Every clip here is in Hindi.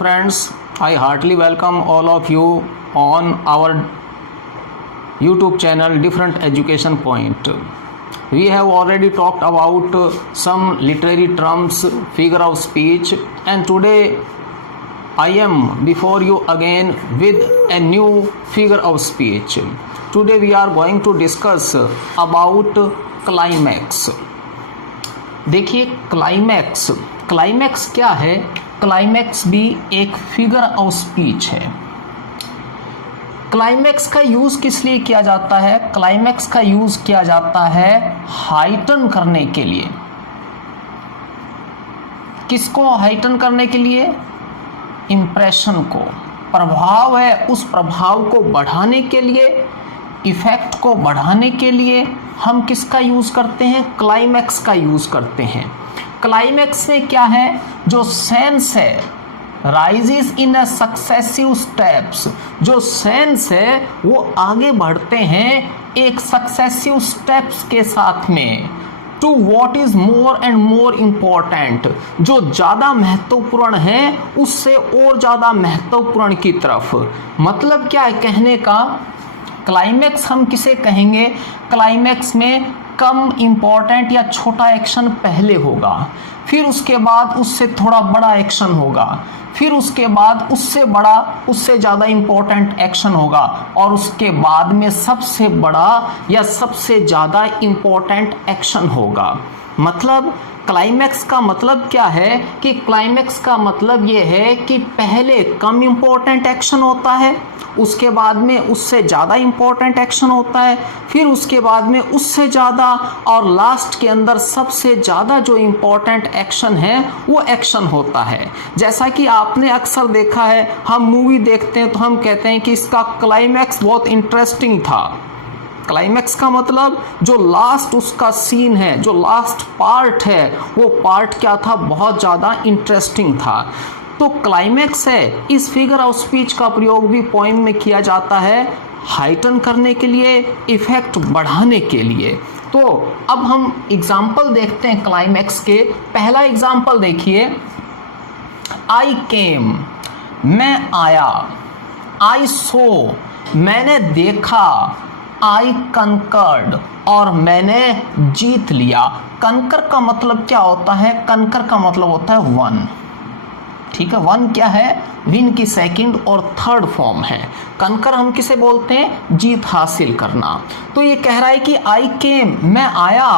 friends, I heartily welcome all of you on our YouTube channel Different Education Point. We have already talked about some literary terms, figure of speech, and today I am before you again with a new figure of speech. Today we are going to discuss about climax. देखिए क्लाइमैक्स क्या है? क्लाइमैक्स भी एक फिगर ऑफ स्पीच है। क्लाइमैक्स का यूज किस लिए किया जाता है? क्लाइमैक्स का यूज किया जाता है हाइटन करने के लिए। किसको हाइटन करने के लिए? इंप्रेशन को। प्रभाव है, उस प्रभाव को बढ़ाने के लिए, इफेक्ट को बढ़ाने के लिए हम किसका यूज करते हैं? क्लाइमैक्स का यूज करते हैं। क्लाइमैक्स में क्या है? जो सेंस है, rises in a successive steps, जो सेंस है वो आगे बढ़ते हैं एक सक्सेसिव स्टेप्स के साथ में, to what is more and more important, जो ज़्यादा महत्वपूर्ण है उससे और ज़्यादा महत्वपूर्ण की तरफ। मतलब क्या है कहने का? क्लाइमैक्स हम किसे कहेंगे? क्लाइमैक्स में कम इम्पॉर्टेंट या छोटा एक्शन पहले होगा, फिर उसके बाद उससे थोड़ा बड़ा एक्शन होगा, फिर उसके बाद उससे बड़ा, उससे ज़्यादा इम्पोर्टेंट एक्शन होगा, और उसके बाद में सबसे बड़ा या सबसे ज़्यादा इम्पोर्टेंट एक्शन होगा। मतलब क्लाइमैक्स का मतलब क्या है? कि क्लाइमैक्स का मतलब ये है कि पहले कम इम्पोर्टेंट एक्शन होता है, उसके बाद में उससे ज़्यादा इम्पोर्टेंट एक्शन होता है, फिर उसके बाद में उससे ज़्यादा, और लास्ट के अंदर सबसे ज़्यादा जो इम्पोर्टेंट एक्शन है वो एक्शन होता है। जैसा कि आपने अक्सर देखा है, हम मूवी देखते हैं तो हम कहते हैं कि इसका क्लाइमैक्स बहुत इंटरेस्टिंग था। क्लाइमैक्स का मतलब जो लास्ट उसका सीन है, जो लास्ट पार्ट है, वो पार्ट क्या था? बहुत ज़्यादा इंटरेस्टिंग था। तो क्लाइमैक्स है, इस फिगर ऑफ स्पीच का प्रयोग भी पोएम में किया जाता है हाइटन करने के लिए, इफेक्ट बढ़ाने के लिए। तो अब हम एग्जाम्पल देखते हैं क्लाइमैक्स के। पहला एग्जाम्पल देखिए, आई केम, मैं आया, आई सो, मैंने देखा, आई कंकर्ड, और मैंने जीत लिया। कंकर का मतलब क्या होता है? कंकर का मतलब होता है वन। ठीक है, वन क्या है? विन की सेकंड और थर्ड फॉर्म है। कंकर हम किसे बोलते हैं? जीत हासिल करना। तो ये कह रहा है कि आई केम, मैं आया,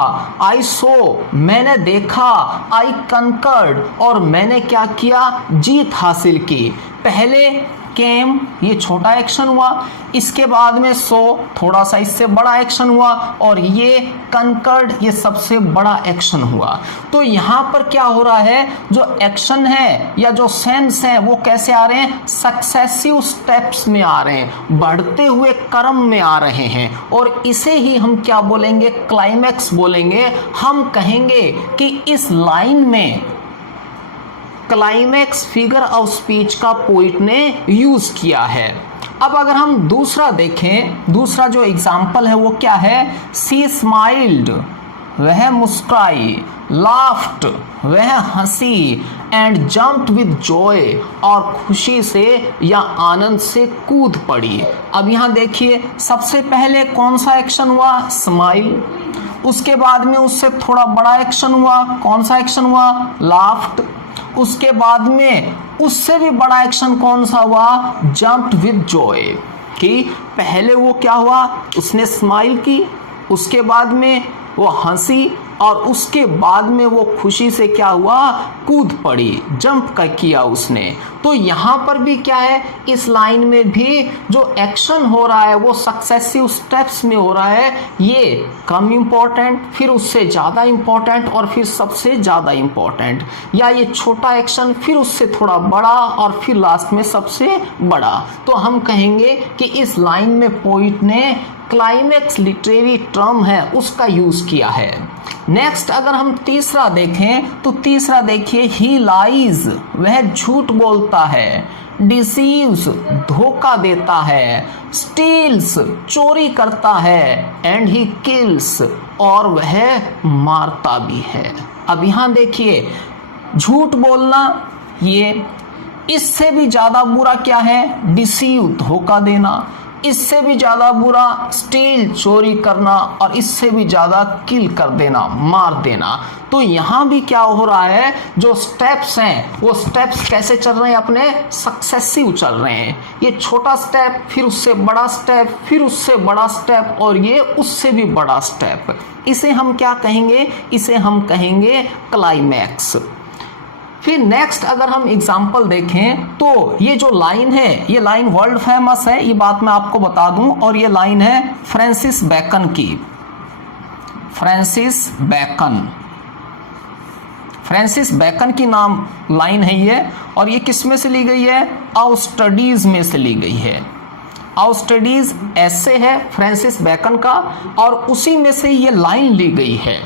आई सो, मैंने देखा, आई कंकर्ड, और मैंने क्या किया? जीत हासिल की। पहले केम, ये छोटा एक्शन हुआ, इसके बाद में सो, थोड़ा सा इससे बड़ा एक्शन हुआ, और ये कंकर्ड, ये सबसे बड़ा एक्शन हुआ। तो यहाँ पर क्या हो रहा है? जो एक्शन है या जो सेंस है वो कैसे आ रहे हैं? सक्सेसिव स्टेप्स में आ रहे हैं, बढ़ते हुए क्रम में आ रहे हैं, और इसे ही हम क्या बोलेंगे? क्लाइमैक्स बोलेंगे। हम कहेंगे कि इस लाइन में क्लाइमैक्स फिगर ऑफ स्पीच का पोइट ने यूज किया है। अब अगर हम दूसरा देखें, दूसरा जो एग्जाम्पल है वो क्या है? सी स्माइल्ड, वह मुस्कुराई, लाफ्ट, वह हंसी, एंड जम्प्ड विद जॉय, और खुशी से या आनंद से कूद पड़ी। अब यहाँ देखिए, सबसे पहले कौन सा एक्शन हुआ? स्माइल। उसके बाद में उससे थोड़ा बड़ा एक्शन हुआ, कौन सा एक्शन हुआ? लाफ्ट। उसके बाद में उससे भी बड़ा एक्शन कौन सा हुआ? Jumped with Joy. कि पहले वो क्या हुआ? उसने स्माइल की, उसके बाद में वो हंसी, और उसके बाद में वो खुशी से क्या हुआ? कूद पड़ी, जंप का किया उसने। तो यहाँ पर भी क्या है? इस लाइन में भी जो एक्शन हो रहा है वो सक्सेसिव स्टेप्स में हो रहा है। ये कम इम्पोर्टेंट, फिर उससे ज़्यादा इम्पोर्टेंट, और फिर सबसे ज़्यादा इम्पोर्टेंट, या ये छोटा एक्शन, फिर उससे थोड़ा बड़ा, और फिर लास्ट में सबसे बड़ा। तो हम कहेंगे कि इस लाइन में पोइट ने क्लाइमैक्स लिटरेरी टर्म है उसका यूज किया है। नेक्स्ट अगर हम तीसरा देखें तो तीसरा देखिए, ही लाइज, वह झूठ बोलता है, डिसीव्स, धोखा देता है, स्टील्स, चोरी करता है, एंड ही किल्स, और वह मारता भी है। अब यहाँ देखिए, झूठ बोलना ये इससे भी ज्यादा बुरा क्या है? डिसीव, धोखा देना। इससे भी ज्यादा बुरा स्टील, चोरी करना। और इससे भी ज्यादा किल कर देना, मार देना। तो यहां भी क्या हो रहा है, जो स्टेप्स हैं वो स्टेप्स कैसे चल रहे हैं? अपने सक्सेसिव चल रहे हैं। ये छोटा स्टेप, फिर उससे बड़ा स्टेप, फिर उससे बड़ा स्टेप, और ये उससे भी बड़ा स्टेप। इसे हम क्या कहेंगे? इसे हम कहेंगे क्लाइमैक्स। फिर नेक्स्ट अगर हम एग्जाम्पल देखें तो ये जो लाइन है, ये लाइन वर्ल्ड फेमस है, ये बात मैं आपको बता दूं। और ये लाइन है फ्रांसिस बेकन की। फ्रांसिस बेकन की नाम लाइन है ये। और ये किस में से ली गई है? आवर स्टडीज में से ली गई है। आवर स्टडीज ऐसे है फ्रांसिस बेकन का, और उसी में से ये लाइन ली गई है।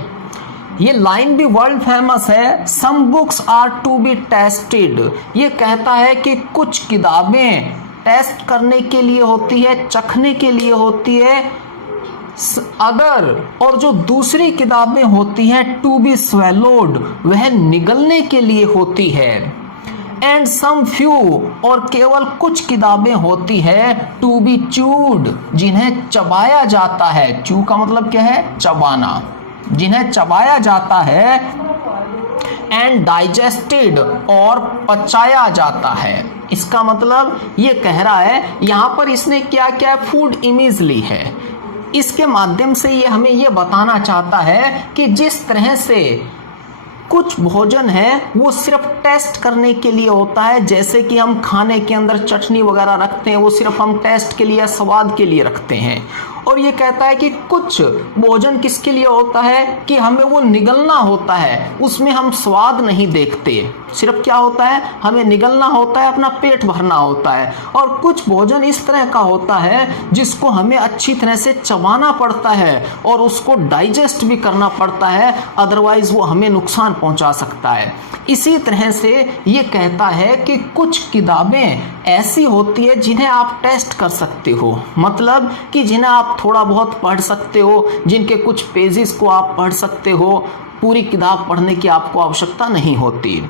ये लाइन भी वर्ल्ड फेमस है। Some books are to be tasted. ये कहता है कि कुछ किताबें टेस्ट करने के लिए होती है, चखने के लिए होती है। अदर, और जो दूसरी किताबें होती है टू बी स्वेलोड, वह निगलने के लिए होती है। एंड सम फ्यू, और केवल कुछ किताबें होती है टू बी च्यूड, जिन्हें चबाया जाता है। च्यू का मतलब क्या है? चबाना। जिन्हें चबाया जाता है। एंड डाइजेस्टेड, और पचाया जाता है। इसका मतलब ये कह रहा है, यहां पर इसने क्या क्या फूड इमेज ली है। इसके माध्यम से ये हमें ये बताना चाहता है कि जिस तरह से कुछ भोजन है वो सिर्फ टेस्ट करने के लिए होता है, जैसे कि हम खाने के अंदर चटनी वगैरह रखते हैं, वो सिर्फ हम टेस्ट के लिए, स्वाद के लिए रखते हैं। और ये कहता है कि कुछ भोजन किसके लिए होता है? कि हमें वो निगलना होता है, उसमें हम स्वाद नहीं देखते, सिर्फ क्या होता है? हमें निगलना होता है, अपना पेट भरना होता है। और कुछ भोजन इस तरह का होता है जिसको हमें अच्छी तरह से चबाना पड़ता है और उसको डाइजेस्ट भी करना पड़ता है, अदरवाइज वो हमें नुकसान पहुंचा सकता है। इसी तरह से ये कहता है कि कुछ किताबें ऐसी होती है जिन्हें आप टेस्ट कर सकते हो, मतलब कि जिन्हें आप थोड़ा बहुत पढ़ सकते हो, जिनके कुछ पेजेस को आप पढ़ सकते हो, पूरी किताब पढ़ने की आपको आवश्यकता नहीं होती।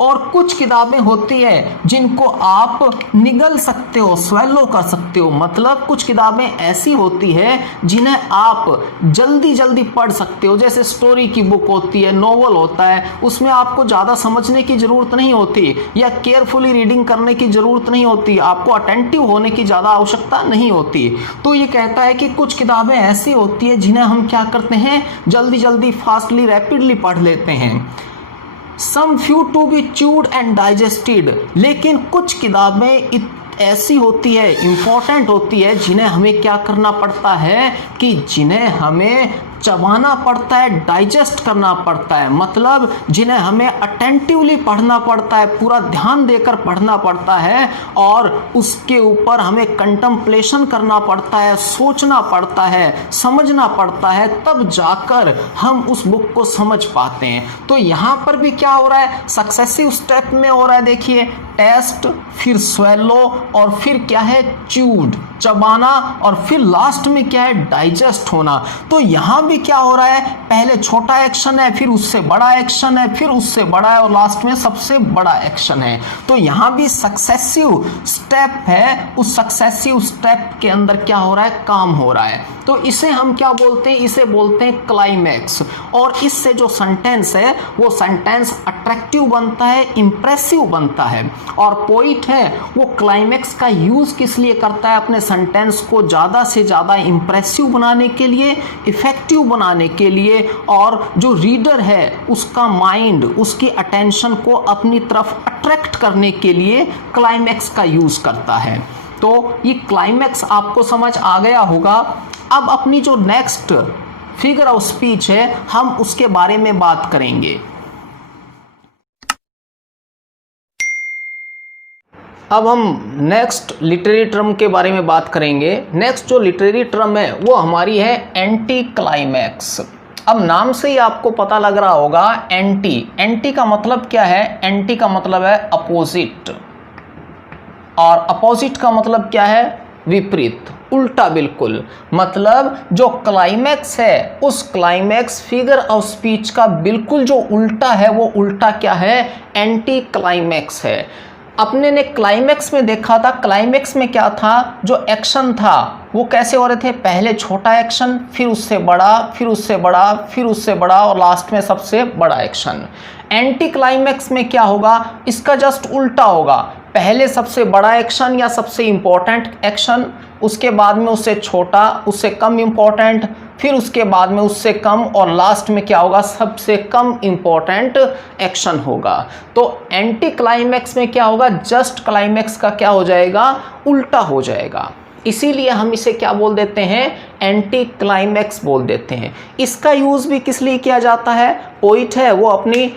और कुछ किताबें होती है जिनको आप निगल सकते हो, स्वेलो कर सकते हो, मतलब कुछ किताबें ऐसी होती है जिन्हें आप जल्दी जल्दी पढ़ सकते हो। जैसे स्टोरी की बुक होती है, नोवेल होता है, उसमें आपको ज़्यादा समझने की ज़रूरत नहीं होती या केयरफुली रीडिंग करने की ज़रूरत नहीं होती, आपको अटेंटिव होने की ज़्यादा आवश्यकता नहीं होती। तो ये कहता है कि कुछ किताबें ऐसी होती है जिन्हें हम क्या करते हैं? जल्दी जल्दी, फास्टली, रैपिडली पढ़ लेते हैं। Some few to be chewed and digested, लेकिन कुछ किताबें ऐसी होती है, इंपॉर्टेंट होती है, जिन्हें हमें क्या करना पड़ता है? कि जिन्हें हमें चबाना पड़ता है, डाइजेस्ट करना पड़ता है, मतलब जिन्हें हमें अटेंटिवली पढ़ना पड़ता है, पूरा ध्यान देकर पढ़ना पड़ता है, और उसके ऊपर हमें कंटेम्पलेशन करना पड़ता है, सोचना पड़ता है, समझना पड़ता है, तब जाकर हम उस बुक को समझ पाते हैं। तो यहाँ पर भी क्या हो रहा है? सक्सेसिव स्टेप में हो रहा है। देखिए, टेस्ट, फिर स्वेलो, और फिर क्या है? च्यूड, चबाना, और फिर लास्ट में क्या है? डाइजेस्ट होना। तो यहाँ भी क्या हो रहा है? पहले छोटा एक्शन है, फिर उससे बड़ा एक्शन है, फिर उससे बड़ा है, और लास्ट में सबसे बड़ा एक्शन है। तो यहाँ भी सक्सेसिव स्टेप है, उस सक्सेसिव स्टेप के अंदर क्या हो रहा है? काम हो रहा है। तो इसे हम क्या बोलते हैं? इसे बोलते हैं क्लाइमैक्स। और इससे जो सेंटेंस है वो सेंटेंस अट्रैक्टिव बनता है, इंप्रेसिव बनता है। और पॉइंट है वो क्लाइमैक्स का यूज किस लिए करता है? अपने सेंटेंस को ज़्यादा से ज़्यादा इंप्रेसिव बनाने के लिए, इफेक्टिव बनाने के लिए, और जो रीडर है उसका माइंड, उसकी अटेंशन को अपनी तरफ अट्रैक्ट करने के लिए क्लाइमैक्स का यूज करता है। तो ये क्लाइमैक्स आपको समझ आ गया होगा। अब अपनी जो नेक्स्ट फिगर ऑफ स्पीच है हम उसके बारे में बात करेंगे। अब हम नेक्स्ट लिटरेरी टर्म के बारे में बात करेंगे। नेक्स्ट जो लिटरेरी टर्म है वो हमारी है एंटी क्लाइमैक्स। अब नाम से ही आपको पता लग रहा होगा, एंटी, एंटी का मतलब क्या है? एंटी का मतलब है अपोजिट, और अपोजिट का मतलब क्या है? विपरीत, उल्टा, बिल्कुल। मतलब जो क्लाइमैक्स है उस क्लाइमैक्स फिगर ऑफ स्पीच का बिल्कुल जो उल्टा है, वो उल्टा क्या है? एंटी क्लाइमैक्स है। अपने ने क्लाइमेक्स में देखा था, क्लाइमेक्स में क्या था, जो एक्शन था वो कैसे हो रहे थे, पहले छोटा एक्शन, फिर उससे बड़ा, फिर उससे बड़ा, फिर उससे बड़ा और लास्ट में सबसे बड़ा एक्शन। एंटी क्लाइमेक्स में क्या होगा, इसका जस्ट उल्टा होगा, पहले सबसे बड़ा एक्शन या सबसे इंपॉर्टेंट एक्शन, उसके बाद में उससे छोटा, उससे कम इंपॉर्टेंट, फिर उसके बाद में उससे कम और लास्ट में क्या होगा, सबसे कम इंपॉर्टेंट एक्शन होगा। तो एंटी क्लाइमेक्स में क्या होगा, जस्ट क्लाइमेक्स का क्या हो जाएगा, उल्टा हो जाएगा। इसीलिए हम इसे क्या बोल देते हैं, एंटी क्लाइमेक्स बोल देते हैं। इसका यूज़ भी किस लिए किया जाता है, पोइट है वो अपनी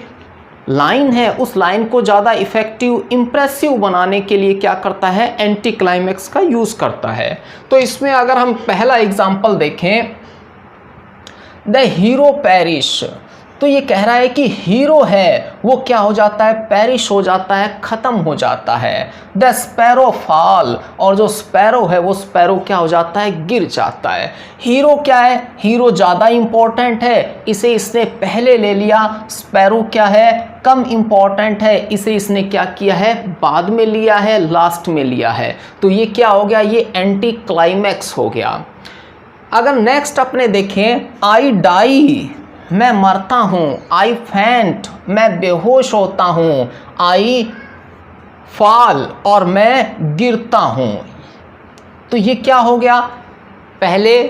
लाइन है, उस लाइन को ज़्यादा इफेक्टिव, इम्प्रेसिव बनाने के लिए क्या करता है, एंटी क्लाइमेक्स का यूज़ करता है। तो इसमें अगर हम पहला एग्जाम्पल देखें, द हीरो पेरिश, तो ये कह रहा है कि हीरो है वो क्या हो जाता है, पेरिश हो जाता है, ख़त्म हो जाता है। द स्पैरो फॉल, और जो स्पैरो है वो स्पैरो क्या हो जाता है, गिर जाता है। हीरो क्या है, हीरो ज़्यादा इम्पोर्टेंट है, इसे इसने पहले ले लिया। स्पैरो क्या है, कम इम्पॉर्टेंट है, इसे इसने क्या किया है, बाद में लिया है, लास्ट में लिया है। तो ये क्या हो गया, ये एंटी क्लाइमैक्स हो गया। अगर नेक्स्ट अपने देखें, आई डाई, मैं मरता हूँ, आई फैंट, मैं बेहोश होता हूँ, आई फॉल, और मैं गिरता हूँ। तो ये क्या हो गया, पहले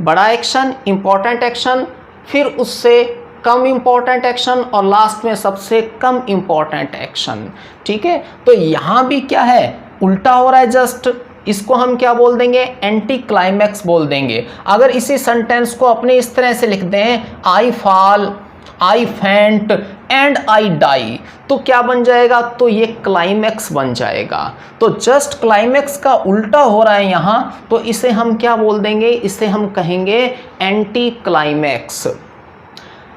बड़ा एक्शन, इंपॉर्टेंट एक्शन, फिर उससे कम इंपॉर्टेंट एक्शन और लास्ट में सबसे कम इंपॉर्टेंट एक्शन। ठीक है, तो यहाँ भी क्या है, उल्टा हो रहा है जस्ट, इसको हम क्या बोल देंगे, एंटी क्लाइमैक्स बोल देंगे। अगर इसी सेंटेंस को अपने इस तरह से लिख दें, आई फॉल, आई फेंट एंड आई डाई, तो क्या बन जाएगा, तो ये क्लाइमैक्स बन जाएगा। तो जस्ट क्लाइमैक्स का उल्टा हो रहा है यहाँ, तो इसे हम क्या बोल देंगे, इसे हम कहेंगे एंटी क्लाइमैक्स।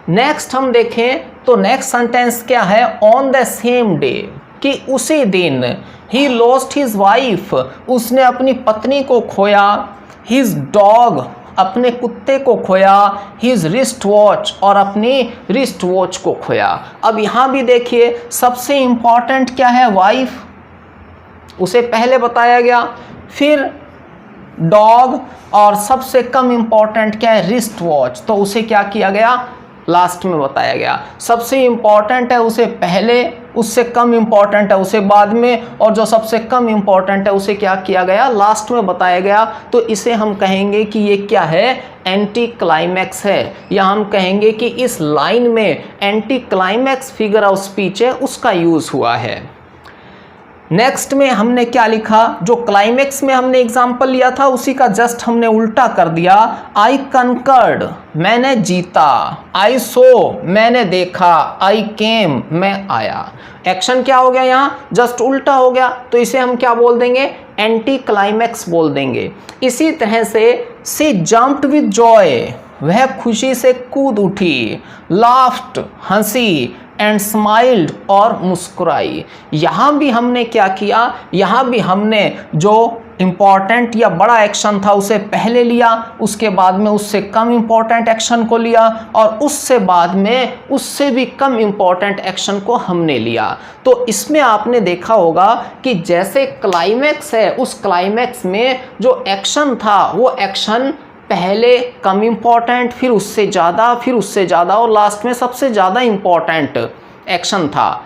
नेक्स्ट हम देखें तो नेक्स्ट सेंटेंस क्या है, ऑन द सेम डे, कि उसी दिन, ही लॉस्ट हिज वाइफ, उसने अपनी पत्नी को खोया, हिज डॉग, अपने कुत्ते को खोया, हिज रिस्ट वॉच, और अपनी रिस्ट वॉच को खोया। अब यहाँ भी देखिए सबसे इंपॉर्टेंट क्या है, वाइफ, उसे पहले बताया गया, फिर डॉग, और सबसे कम इंपॉर्टेंट क्या है, रिस्ट वॉच, तो उसे क्या किया गया, लास्ट में बताया गया। सबसे इंपॉर्टेंट है उसे पहले, उससे कम इंपॉर्टेंट है उसे बाद में, और जो सबसे कम इंपॉर्टेंट है उसे क्या किया गया, लास्ट में बताया गया। तो इसे हम कहेंगे कि ये क्या है, एंटी क्लाइमैक्स है, या हम कहेंगे कि इस लाइन में anti climax figure of speech है उसका यूज हुआ है। नेक्स्ट में हमने क्या लिखा, जो क्लाइमेक्स में हमने एग्जाम्पल लिया था उसी का जस्ट हमने उल्टा कर दिया। आई कनकर्ड, मैंने जीता, आई सो, मैंने देखा, आई केम, मैं आया। एक्शन क्या हो गया यहाँ, जस्ट उल्टा हो गया, तो इसे हम क्या बोल देंगे, एंटी क्लाइमेक्स बोल देंगे। इसी तरह से सी जम्प्ड विद जॉय, वह खुशी से कूद उठी, लाफ्ड, हंसी, एंड स्माइल्ड, और मुस्कुराई। यहाँ भी हमने क्या किया, यहाँ भी हमने जो इम्पॉर्टेंट या बड़ा एक्शन था उसे पहले लिया, उसके बाद में उससे कम इम्पॉर्टेंट एक्शन को लिया, और उससे बाद में उससे भी कम इम्पॉर्टेंट एक्शन को हमने लिया। तो इसमें आपने देखा होगा कि जैसे क्लाइमैक्स है, उस क्लाइमैक्स में जो एक्शन था वो एक्शन पहले कम इम्पॉर्टेंट, फिर उससे ज़्यादा, फिर उससे ज़्यादा, और लास्ट में सबसे ज़्यादा इम्पॉर्टेंट एक्शन था।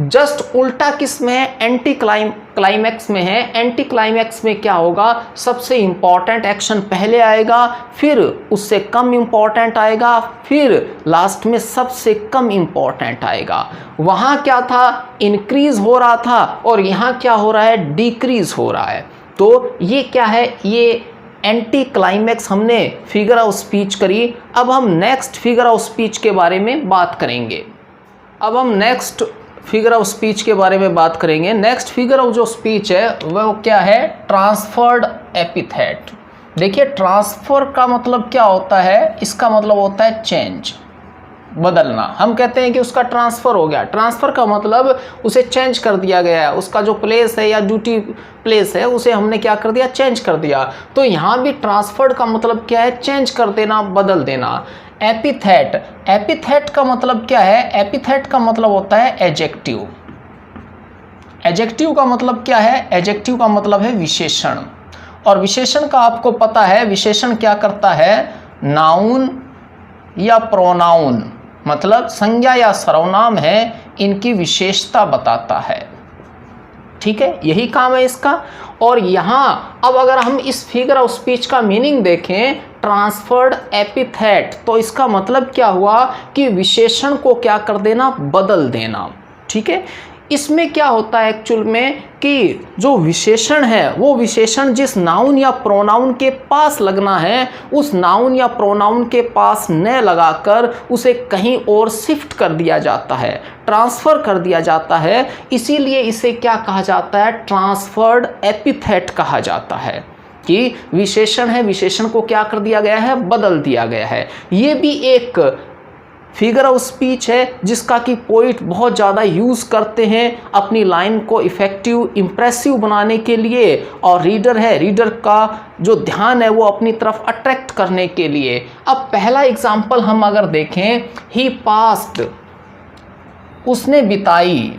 जस्ट उल्टा किस में है, एंटी क्लाइमैक्स में है। एंटी क्लाइमैक्स में क्या होगा, सबसे इम्पॉर्टेंट एक्शन पहले आएगा, फिर उससे कम इम्पॉर्टेंट आएगा, फिर लास्ट में सबसे कम इम्पॉर्टेंट आएगा। वहाँ क्या था, इंक्रीज हो रहा था, और यहाँ क्या हो रहा है, डिक्रीज हो रहा है। तो ये क्या है, ये एंटी क्लाइमैक्स हमने फिगर ऑफ स्पीच करी। अब हम नेक्स्ट फिगर ऑफ स्पीच के बारे में बात करेंगे। नेक्स्ट फिगर ऑफ जो स्पीच है वह क्या है, ट्रांसफर्ड एपिथेट। देखिए ट्रांसफर का मतलब क्या होता है, इसका मतलब होता है चेंज, बदलना। हम कहते हैं कि उसका ट्रांसफ़र हो गया। ट्रांसफ़र का मतलब उसे चेंज कर दिया गया है, उसका जो प्लेस है या ड्यूटी प्लेस है उसे हमने क्या कर दिया, चेंज कर दिया। तो यहाँ भी ट्रांसफर्ड का मतलब क्या है, चेंज कर देना, बदल देना। एपिथेट का मतलब क्या है, एपिथेट का मतलब होता है एडजेक्टिव। एडजेक्टिव का मतलब क्या है? एडजेक्टिव का मतलब है विशेषण, और विशेषण का आपको पता है विशेषण क्या करता है? नाउन या प्रोनाउन, मतलब संज्ञा या सर्वनाम है, इनकी विशेषता बताता है। ठीक है, यही काम है इसका। और यहाँ अब अगर हम इस फिगर ऑफ स्पीच का मीनिंग देखें, ट्रांसफर्ड एपिथेट, तो इसका मतलब क्या हुआ कि विशेषण को क्या कर देना? बदल देना। ठीक है, इसमें क्या होता है एक्चुअल में कि जो विशेषण है वो विशेषण जिस नाउन या प्रोनाउन के पास लगना है, उस नाउन या प्रोनाउन के पास न लगाकर उसे कहीं और शिफ्ट कर दिया जाता है, ट्रांसफ़र कर दिया जाता है। इसीलिए इसे क्या कहा जाता है? ट्रांसफर्ड एपिथेट कहा जाता है कि विशेषण है, विशेषण को क्या कर दिया गया है? बदल दिया गया है। ये भी एक फिगर ऑफ स्पीच है जिसका कि पोइट बहुत ज़्यादा यूज़ करते हैं अपनी लाइन को इफ़ेक्टिव इम्प्रेसिव बनाने के लिए, और रीडर है, रीडर का जो ध्यान है वो अपनी तरफ अट्रैक्ट करने के लिए। अब पहला एग्जाम्पल हम अगर देखें, ही पास्ड, उसने बिताई,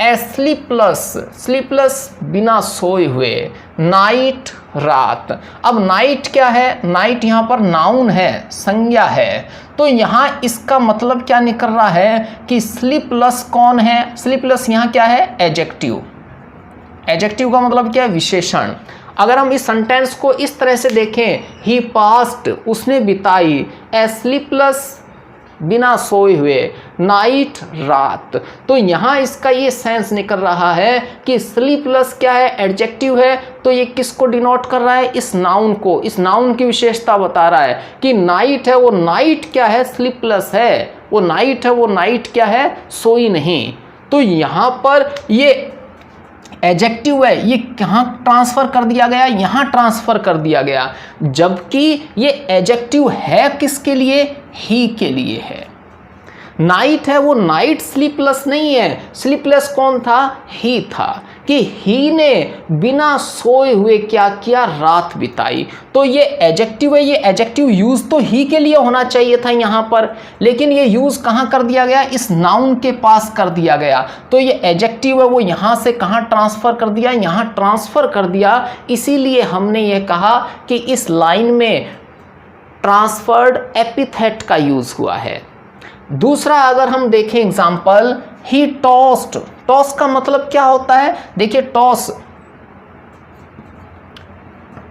ए स्लीपलेस, स्लीपलेस बिना सोए हुए, नाइट रात। अब नाइट क्या है? नाइट यहाँ पर नाउन है, संज्ञा है, तो यहाँ इसका मतलब क्या निकल रहा है कि स्लीपलेस कौन है? स्लीपलेस यहाँ क्या है? एडजेक्टिव। एडजेक्टिव का मतलब क्या है? विशेषण। अगर हम इस सेंटेंस को इस तरह से देखें, ही पास्ड, उसने बिताई, ए स्लीपलेस बिना सोए हुए, नाइट रात, तो यहाँ इसका ये सेंस निकल रहा है कि स्लीपलेस क्या है? एडजेक्टिव है, तो ये किसको डिनोट कर रहा है? इस नाउन को, इस नाउन की विशेषता बता रहा है कि नाइट है, वो नाइट क्या है? स्लीपलेस है, वो नाइट है, वो नाइट क्या है? सोई नहीं। तो यहाँ पर ये एडजेक्टिव है, ये कहाँ ट्रांसफ़र कर दिया गया? यहाँ ट्रांसफ़र कर दिया गया, जबकि ये एडजेक्टिव है किसके लिए? ही के लिए है। नाइट है, वो नाइट स्लीपलेस नहीं है, स्लीपलेस कौन था? ही था, कि ही ने बिना सोए हुए क्या किया? रात बिताई। तो ये एडजेक्टिव है, ये एडजेक्टिव यूज़ तो ही के लिए होना चाहिए था यहाँ पर, लेकिन ये यूज़ कहाँ कर दिया गया? इस नाउन के पास कर दिया गया। तो ये एडजेक्टिव है, वो यहाँ से कहाँ ट्रांसफ़र कर दिया? यहाँ ट्रांसफ़र कर दिया। इसीलिए हमने ये कहा कि इस लाइन में ट्रांसफर्ड एपिथेट का यूज़ हुआ है। दूसरा अगर हम देखें एग्जाम्पल, ही टॉस्ड, टॉस का मतलब क्या होता है? देखिए, टॉस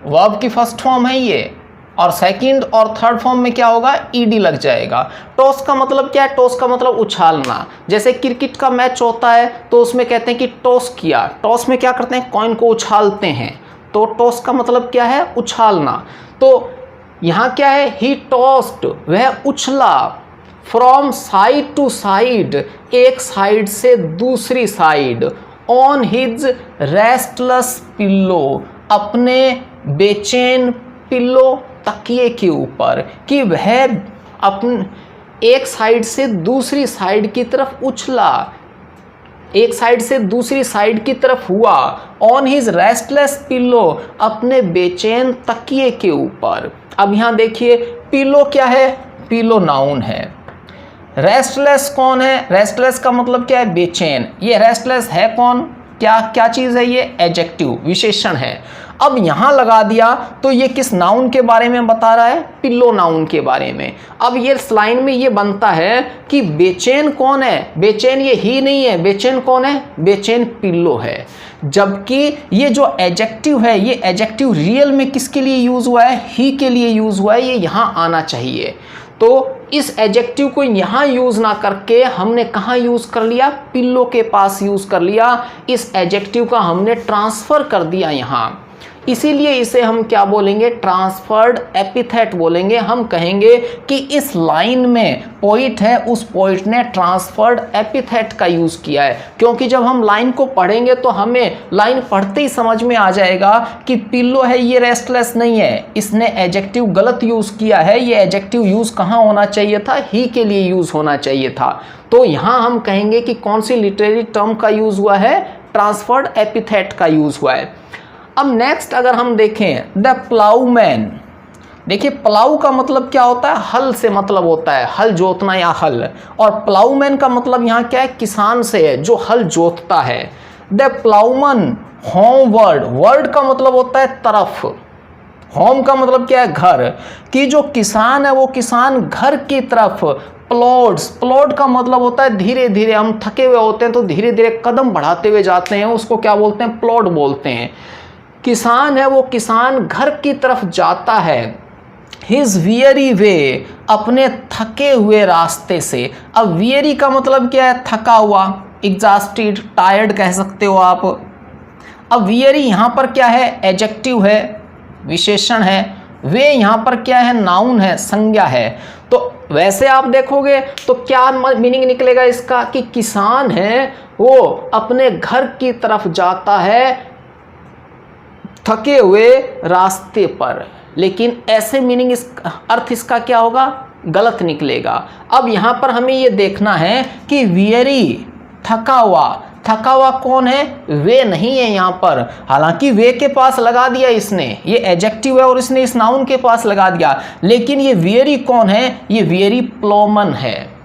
वर्ब की फर्स्ट फॉर्म है ये, और सेकंड और थर्ड फॉर्म में क्या होगा? ईडी लग जाएगा। टॉस का मतलब क्या है? टॉस का मतलब उछालना। जैसे क्रिकेट का मैच होता है तो उसमें कहते हैं कि टॉस किया, टॉस में क्या करते हैं? कॉइन को उछालते हैं, तो टॉस का मतलब क्या है? उछालना। तो यहाँ क्या है? ही टॉस्ड, वह उछला, फ्रॉम साइड टू साइड, एक साइड से दूसरी side, on his restless pillow, अपने बेचैन पिल्लो, तकिए के ऊपर, कि वह अपने एक साइड से दूसरी साइड की तरफ उछला, एक साइड से दूसरी साइड की तरफ हुआ, ऑन हिज रेस्टलेस पिल्लो, अपने बेचैन तकिए के ऊपर। अब यहाँ देखिए, पिलो क्या है? पिलो नाउन है, रेस्टलेस कौन है? रेस्टलेस का मतलब क्या है? बेचैन। ये रेस्टलेस है कौन? क्या क्या चीज़ है? ये एडजेक्टिव, विशेषण है। अब यहाँ लगा दिया तो ये किस नाउन के बारे में बता रहा है? पिल्लो नाउन के बारे में। अब ये लाइन में ये बनता है कि बेचैन कौन है? बेचैन ये ही नहीं है, बेचैन कौन है? बेचैन पिल्लो है। जबकि ये जो एडजेक्टिव है, ये एडजेक्टिव रियल में किसके लिए यूज़ हुआ है? ही के लिए यूज़ हुआ है, ये यहाँ आना चाहिए। तो इस एडजेक्टिव को यहाँ यूज़ ना करके हमने कहाँ यूज़ कर लिया? पिल्लो के पास यूज़ कर लिया। इस एडजेक्टिव का हमने ट्रांसफ़र कर दिया यहाँ, इसीलिए इसे हम क्या बोलेंगे? ट्रांसफर्ड एपिथेट बोलेंगे। हम कहेंगे कि इस लाइन में पोइट है, उस पोइट ने ट्रांसफर्ड एपिथेट का यूज़ किया है, क्योंकि जब हम लाइन को पढ़ेंगे तो हमें लाइन पढ़ते ही समझ में आ जाएगा कि पिल्लो है, ये रेस्टलेस नहीं है, इसने एडजेक्टिव गलत यूज़ किया है। ये एडजेक्टिव यूज़ कहाँ होना चाहिए था? ही के लिए यूज़ होना चाहिए था। तो यहाँ हम कहेंगे कि कौन सी लिटरेरी टर्म का यूज़ हुआ है? ट्रांसफर्ड एपिथेट का यूज़ हुआ है। अब नेक्स्ट अगर हम देखें, द प्लाउमैन, देखिए प्लाउ का मतलब क्या होता है? हल से मतलब होता है, हल जोतना या हल, और प्लाउमैन का मतलब यहाँ क्या है? किसान से है, जो हल जोतता है। द प्लाउमन होमवर्ड, वर्ड का मतलब होता है तरफ, होम का मतलब क्या है घर, कि जो किसान है वो किसान घर की तरफ प्लॉड्स, प्लॉड का मतलब होता है धीरे धीरे, हम थके हुए होते हैं तो धीरे धीरे कदम बढ़ाते हुए जाते हैं, उसको क्या बोलते हैं, प्लॉड बोलते हैं। किसान है वो किसान घर की तरफ जाता है, हिज वियरी वे, अपने थके हुए रास्ते से। अब वियरी का मतलब क्या है, थका हुआ, एग्जॉस्टेड, टायर्ड कह सकते हो आप। अब वियरी यहाँ पर क्या है, एडजेक्टिव है, विशेषण है। वे यहाँ पर क्या है, नाउन है, संज्ञा है। तो वैसे आप देखोगे तो क्या मीनिंग निकलेगा इसका, कि किसान है वो अपने घर की तरफ जाता है थके हुए रास्ते पर, लेकिन ऐसे मीनिंग, इस अर्थ इसका क्या होगा, गलत निकलेगा। अब यहाँ पर हमें ये देखना है कि वियरी, थका हुआ, थका हुआ कौन है, वे नहीं है यहाँ पर। हालांकि वे के पास लगा दिया इसने, ये एडजेक्टिव है और इसने इस नाउन के पास लगा दिया, लेकिन ये वियरी कौन है, ये वियरी प्लोमन है।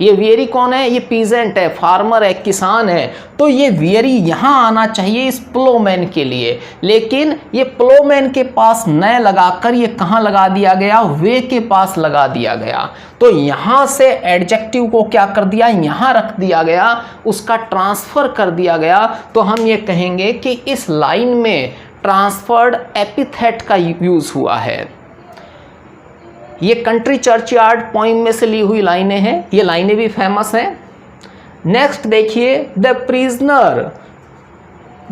ये वियरी कौन है, ये पीजेंट है, फार्मर है, किसान है। तो ये वियरी यहाँ आना चाहिए इस प्लोमैन के लिए, लेकिन ये प्लोमैन के पास न लगाकर ये कहाँ लगा दिया गया, वे के पास लगा दिया गया। तो यहाँ से एडजेक्टिव को क्या कर दिया, यहाँ रख दिया गया, उसका ट्रांसफर कर दिया गया। तो हम ये कहेंगे कि इस लाइन में ट्रांसफर्ड एपिथेट का यूज हुआ है। ये कंट्री चर्चयार्ड पोइम में से ली हुई लाइनें हैं, ये लाइनें भी फेमस हैं। नेक्स्ट देखिए, द प्रिजनर,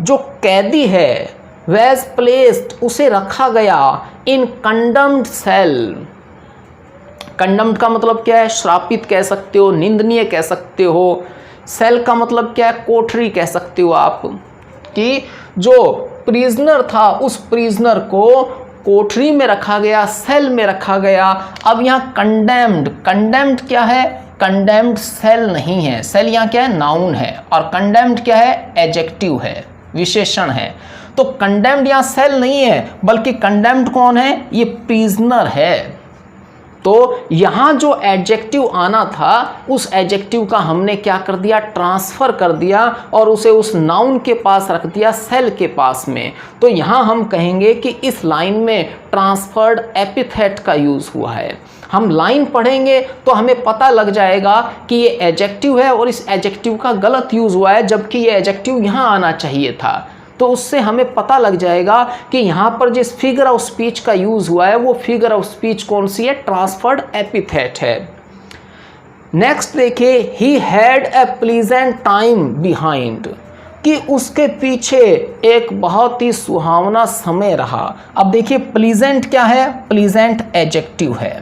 जो कैदी है, वैज प्लेस्ड, उसे रखा गया, इन कंडम्ड सेल। कंडम्ड का मतलब क्या है, श्रापित कह सकते हो, निंदनीय कह सकते हो। सेल का मतलब क्या है, कोठरी कह सकते हो आप, कि जो प्रिजनर था उस प्रिजनर को कोठरी में रखा गया, सेल में रखा गया। अब यहाँ कंडेम्ड, कंडेम्ड क्या है, कंडेम्ड सेल नहीं है, सेल यहाँ क्या है, नाउन है, और कंडेम्ड क्या है, एडजेक्टिव है, विशेषण है। तो कंडेम्ड यहाँ सेल नहीं है, बल्कि कंडेम्ड कौन है, ये प्रिजनर है। तो यहाँ जो एडजेक्टिव आना था उस एडजेक्टिव का हमने क्या कर दिया, ट्रांसफर कर दिया और उसे उस नाउन के पास रख दिया, सेल के पास में। तो यहाँ हम कहेंगे कि इस लाइन में ट्रांसफर्ड एपिथेट का यूज हुआ है। हम लाइन पढ़ेंगे तो हमें पता लग जाएगा कि ये एडजेक्टिव है और इस एडजेक्टिव का गलत यूज हुआ है, जबकि ये एडजेक्टिव यहाँ आना चाहिए था। तो उससे हमें पता लग जाएगा कि यहाँ पर जिस फिगर ऑफ स्पीच का यूज हुआ है वो फिगर ऑफ स्पीच कौन सी है, ट्रांसफर्ड एपिथेट है। नेक्स्ट देखिए, he had a pleasant time behind, कि उसके पीछे एक बहुत ही सुहावना समय रहा। अब देखिए प्लीजेंट क्या है, प्लीजेंट एडजेक्टिव है,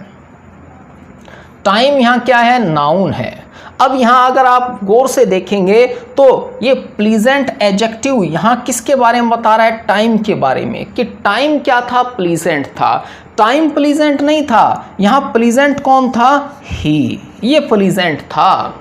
टाइम यहाँ क्या है, नाउन है। अब यहाँ अगर आप गौर से देखेंगे तो ये प्लीजेंट एडजेक्टिव यहाँ किसके बारे में बता रहा है, टाइम के बारे में, कि टाइम क्या था, प्लीजेंट था। टाइम प्लीजेंट नहीं था, यहाँ प्लीजेंट कौन था, ही, ये प्लीजेंट था,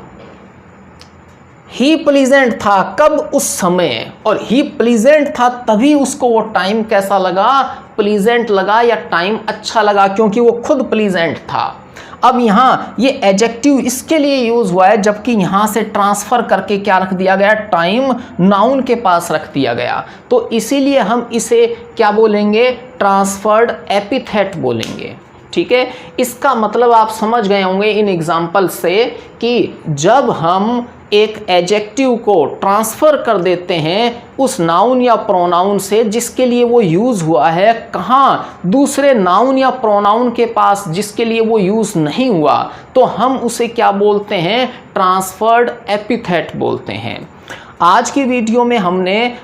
ही प्लीजेंट था। कब, उस समय। और ही प्लीजेंट था तभी उसको वो टाइम कैसा लगा, प्लीजेंट लगा, या टाइम अच्छा लगा, क्योंकि वो खुद प्लीजेंट था। अब यहाँ ये एडजेक्टिव इसके लिए यूज हुआ है, जबकि यहाँ से ट्रांसफर करके क्या रख दिया गया, टाइम नाउन के पास रख दिया गया। तो इसीलिए हम इसे क्या बोलेंगे, ट्रांसफर्ड एपिथेट बोलेंगे। ठीक है, इसका मतलब आप समझ गए होंगे इन एग्जाम्पल से कि जब हम एक एडजेक्टिव को ट्रांसफ़र कर देते हैं उस नाउन या प्रोनाउन से जिसके लिए वो यूज़ हुआ है, कहाँ, दूसरे नाउन या प्रोनाउन के पास जिसके लिए वो यूज़ नहीं हुआ, तो हम उसे क्या बोलते हैं, ट्रांसफर्ड एपिथेट बोलते हैं। आज की वीडियो में हमने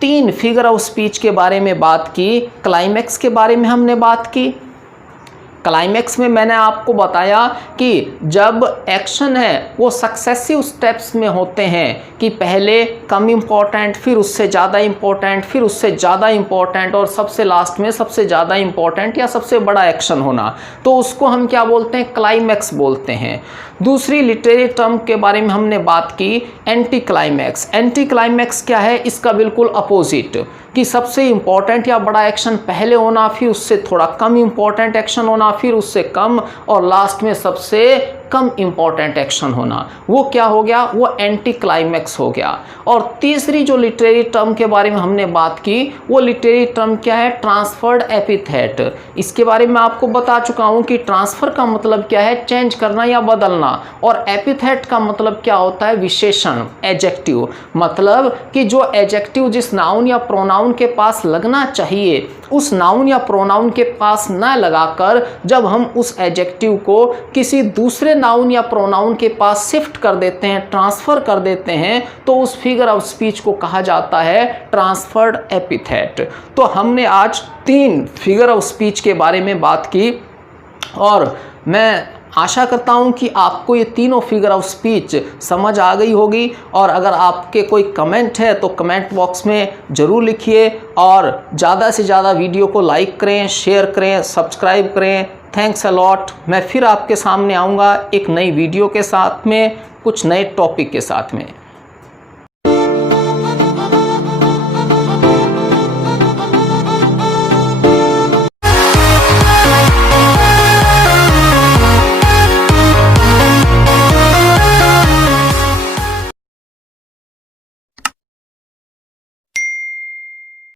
3 फिगर ऑफ स्पीच के बारे में बात की, क्लाइमैक्स के बारे में हमने बात की। क्लाइमैक्स में मैंने आपको बताया कि जब एक्शन है वो सक्सेसिव स्टेप्स में होते हैं, कि पहले कम इम्पोर्टेंट, फिर उससे ज़्यादा इम्पोर्टेंट, फिर उससे ज़्यादा इम्पोर्टेंट, और सबसे लास्ट में सबसे ज़्यादा इम्पोर्टेंट या सबसे बड़ा एक्शन होना, तो उसको हम क्या बोलते हैं, क्लाइमैक्स बोलते हैं। दूसरी लिटरेरी टर्म के बारे में हमने बात की, एंटी क्लाइमैक्स। एंटी क्लाइमैक्स क्या है, इसका बिल्कुल अपोजिट, कि सबसे इम्पोर्टेंट या बड़ा एक्शन पहले होना, फिर उससे थोड़ा कम इम्पोर्टेंट एक्शन होना, फिर उससे कम, और लास्ट में सबसे कम इंपॉर्टेंट एक्शन होना, वो क्या हो गया, वो एंटी क्लाइमैक्स हो गया। और तीसरी जो लिटरेरी टर्म के बारे में हमने बात की, वो लिटरेरी टर्म क्या है, ट्रांसफर्ड एपिथेट। इसके बारे में आपको बता चुका हूं कि ट्रांसफर का मतलब क्या है, चेंज करना या बदलना, और एपिथेट का मतलब क्या होता है, विशेषण, एडजेक्टिव। मतलब कि जो एडजेक्टिव जिस नाउन या प्रोनाउन के पास लगना चाहिए उस नाउन या प्रोनाउन के पास न लगाकर जब हम उस एडजेक्टिव को किसी दूसरे नाउन या प्रोनाउन के पास शिफ्ट कर देते हैं, ट्रांसफर कर देते हैं, तो उस फिगर ऑफ स्पीच को कहा जाता है ट्रांसफर्ड एपिथेट। तो हमने आज 3 फिगर ऑफ स्पीच के बारे में बात की और मैं आशा करता हूं कि आपको ये तीनों फिगर ऑफ स्पीच समझ आ गई होगी। और अगर आपके कोई कमेंट है तो कमेंट बॉक्स में ज़रूर लिखिए और ज़्यादा से ज़्यादा वीडियो को लाइक करें, शेयर करें, सब्सक्राइब करें। Thanks a lot. मैं फिर आपके सामने आऊँगा एक नई वीडियो के साथ में, कुछ नए टॉपिक के साथ में।